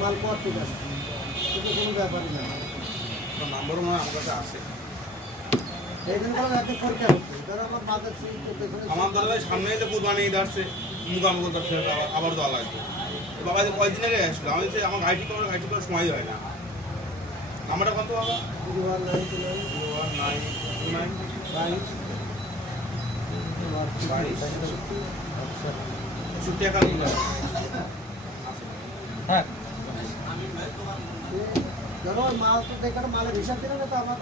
মাল পর ঠিক আছে, কিন্তু কোনো ব্যাপারই না। নাম্বারও নয় আমার কাছে আছে। আমার দাদা সামনে যে কুরবানি ঈদ আসছে, মুগামুগ করতে আবার দেওয়া লাগবে। বাবা যে কয়দিন আগে আসলো, আমি যে আমার গাড়ি করার সময় হয় না। নাম্বারটা কত বাবা? 019 হ্যাঁ, মাল তো দেখার মালের হিসাব দিলে না তো আমার